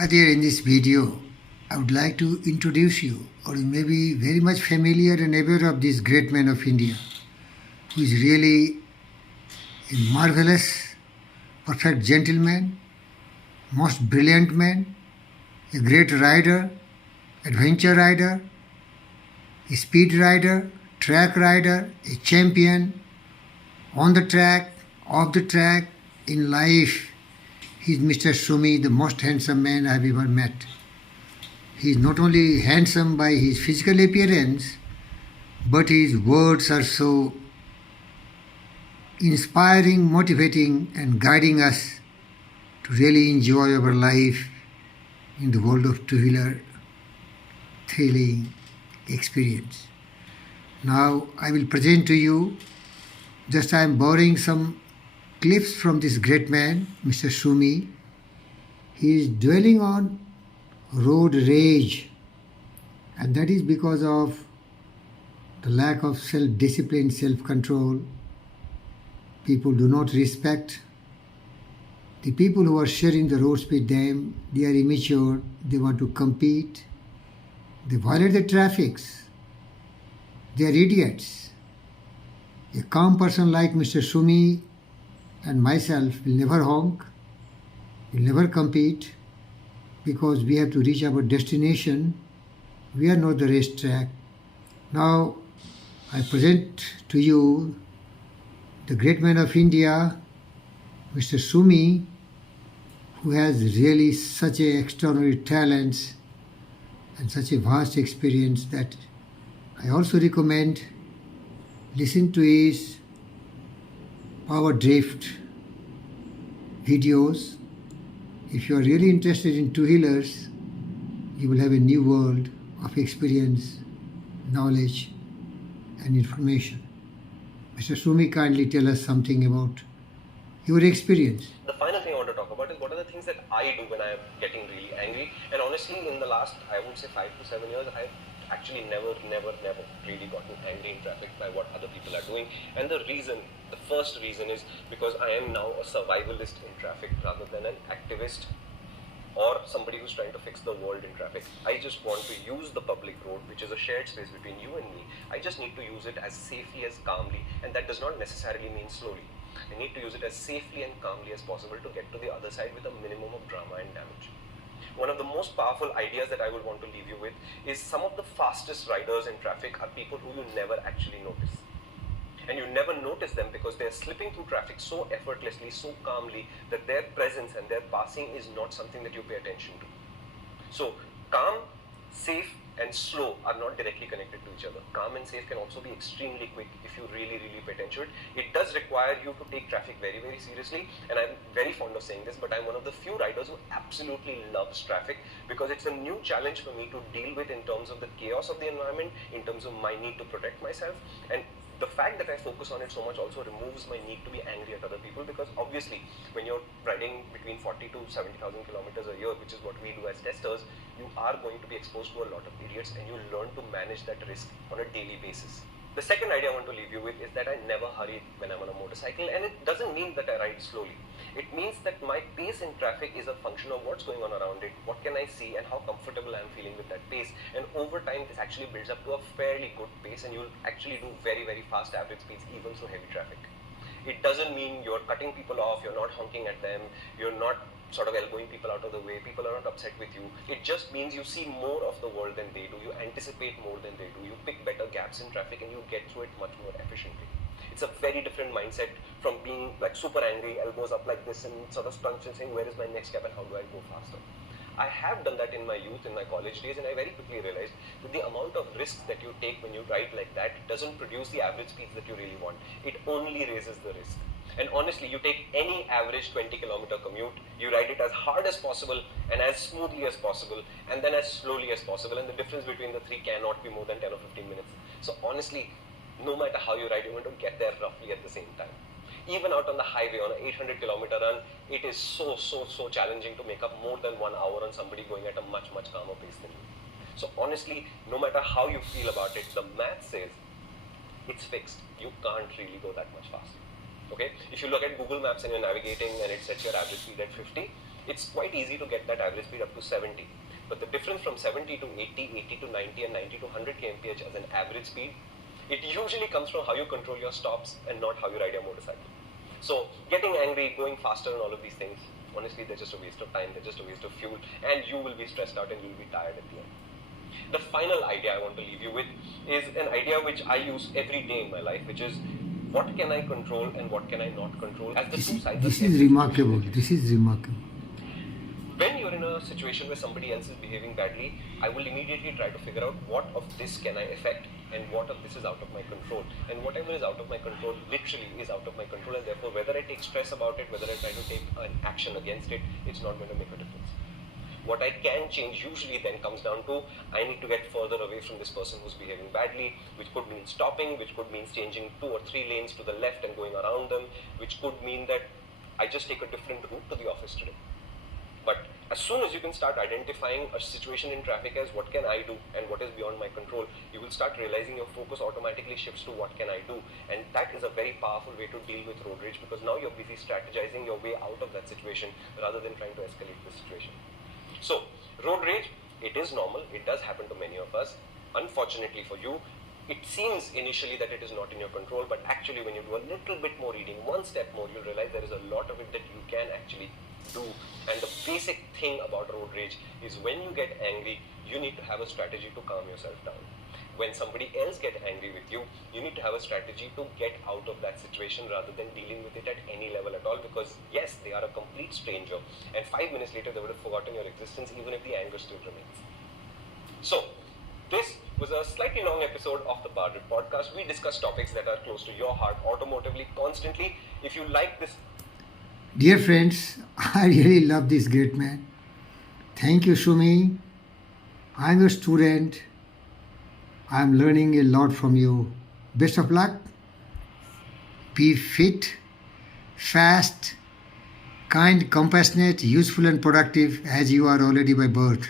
Earlier in this video, I would like to introduce you, or you may be very much familiar and aware of this great man of India, who is really a marvelous, perfect gentleman, most brilliant man, a great rider, adventure rider, a speed rider, track rider, a champion, on the track, off the track, in life. He is Mr. Sumi, the most handsome man I have ever met. He is not only handsome by his physical appearance, but his words are so inspiring, motivating, and guiding us to really enjoy our life in the world of two-wheeler thrilling experience. Now I will present to you, just I am borrowing some clips from this great man, Mr. Sumi. He is dwelling on road rage, and that is because of the lack of self-discipline, self-control. People do not respect the people who are sharing the roads with them. They are immature, they want to compete, they violate the traffics, they are idiots. A calm person like Mr. Sumi and myself will never honk, will never compete, because we have to reach our destination. We are not the racetrack. Now I present to you the great man of India, Mr. Sumi, who has really such a extraordinary talents and such a vast experience that I also recommend listen to his power drift videos. If you are really interested in two-wheelers, you will have a new world of experience, knowledge, and information. Mr. Sumi, kindly tell us something about your experience. The final thing I want to talk about is what are the things that I do when I am getting really angry. And honestly, in the last, I would say 5 to 7 years, I've actually never really gotten angry in traffic by what other people are doing. And the first reason is because I am now a survivalist in traffic rather than an activist or somebody who's trying to fix the world in traffic. I just want to use the public road, which is a shared space between you and me. I just need to use it as safely, as calmly, and that does not necessarily mean slowly. I need to use it as safely and calmly as possible to get to the other side with a minimum of drama and damage. One of the most powerful ideas that I would want to leave you with is some of the fastest riders in traffic are people who you never actually notice. And you never notice them because they're slipping through traffic so effortlessly, so calmly, that their presence and their passing is not something that you pay attention to. So calm, safe, and slow are not directly connected to each other. Calm and safe can also be extremely quick if you really pay attention to it. It does require you to take traffic very seriously, and I'm very fond of saying this, but I'm one of the few riders who absolutely loves traffic because it's a new challenge for me to deal with in terms of the chaos of the environment, in terms of my need to protect myself, and the fact that I focus on it so much also removes my need to be angry at other people, because obviously when you're riding between 40 to 70,000 kilometers a year, which is what we do as testers, you are going to be exposed to a lot of idiots, and you learn to manage that risk on a daily basis. The second idea I want to leave you with is that I never hurry when I'm on a motorcycle, and it doesn't mean that I ride slowly. It means that my pace in traffic is a function of what's going on around it, what can I see, and how comfortable I'm feeling with that pace. And over time, this actually builds up to a fairly good pace, and you'll actually do very fast average speeds even through heavy traffic. It doesn't mean you're cutting people off, you're not honking at them, you're not sort of elbowing people out of the way, people are not upset with you. It just means you see more of the world than they do, you anticipate more than they do, you pick better gaps in traffic, and you get through it much more efficiently. It's a very different mindset from being like super angry, elbows up like this, and sort of scrunch and saying, where is my next gap and how do I go faster? I have done that in my youth, in my college days, and I very quickly realized that the amount of risk that you take when you ride like that doesn't produce the average speeds that you really want. It only raises the risk. And honestly, you take any average 20-kilometer commute, you ride it as hard as possible and as smoothly as possible, and then as slowly as possible, and the difference between the three cannot be more than 10 or 15 minutes. So honestly, no matter how you ride, you're going to get there roughly at the same time. Even out on the highway on an 800-kilometer run, it is so challenging to make up more than 1 hour on somebody going at a much calmer pace than you. So honestly, no matter how you feel about it, the math says it's fixed. You can't really go that much faster. Okay? If you look at Google Maps and you're navigating and it sets your average speed at 50, It's quite easy to get that average speed up to 70. But the difference from 70 to 80, 80 to 90, and 90 to 100 kmph as an average speed, it usually comes from how you control your stops and not how you ride your motorcycle. So getting angry, going faster and all of these things, honestly, they're just a waste of time, they're just a waste of fuel, and you will be stressed out and you'll be tired at the end. The final idea I want to leave you with is an idea which I use every day in my life, which is what can I control and what can I not control as the two sides This of is every remarkable. situation. This is remarkable. When you're in a situation where somebody else is behaving badly, I will immediately try to figure out what of this can I affect and what of this is out of my control. And whatever is out of my control literally is out of my control, and therefore whether I take stress about it, whether I try to take an action against it, it's not going to make a difference. What I can change usually then comes down to I need to get further away from this person who's behaving badly, which could mean stopping, which could mean changing 2 or 3 lanes to the left and going around them, which could mean that I just take a different route to the office today. But as soon as you can start identifying a situation in traffic as what can I do and what is beyond my control, you will start realizing your focus automatically shifts to what can I do. And that is a very powerful way to deal with road rage, because now you're busy strategizing your way out of that situation rather than trying to escalate the situation. So, road rage, it is normal, it does happen to many of us. Unfortunately for you, it seems initially that it is not in your control, but actually when you do a little bit more reading, one step more, you'll realize there is a lot of it that you can actually do. And the basic thing about road rage is when you get angry, you need to have a strategy to calm yourself down. When somebody else gets angry with you, you need to have a strategy to get out of that situation rather than dealing with it at any level at all, because yes, they are a complete stranger, and 5 minutes later they would have forgotten your existence even if the anger still remains. So, this was a slightly long episode of the Bar Rip podcast. We discuss topics that are close to your heart automotively constantly. If you like this... Dear friends, I really love this great man. Thank you, Shumi. I'm a student. I'm learning a lot from you. Best of luck. Be fit, fast, kind, compassionate, useful and productive as you are already by birth.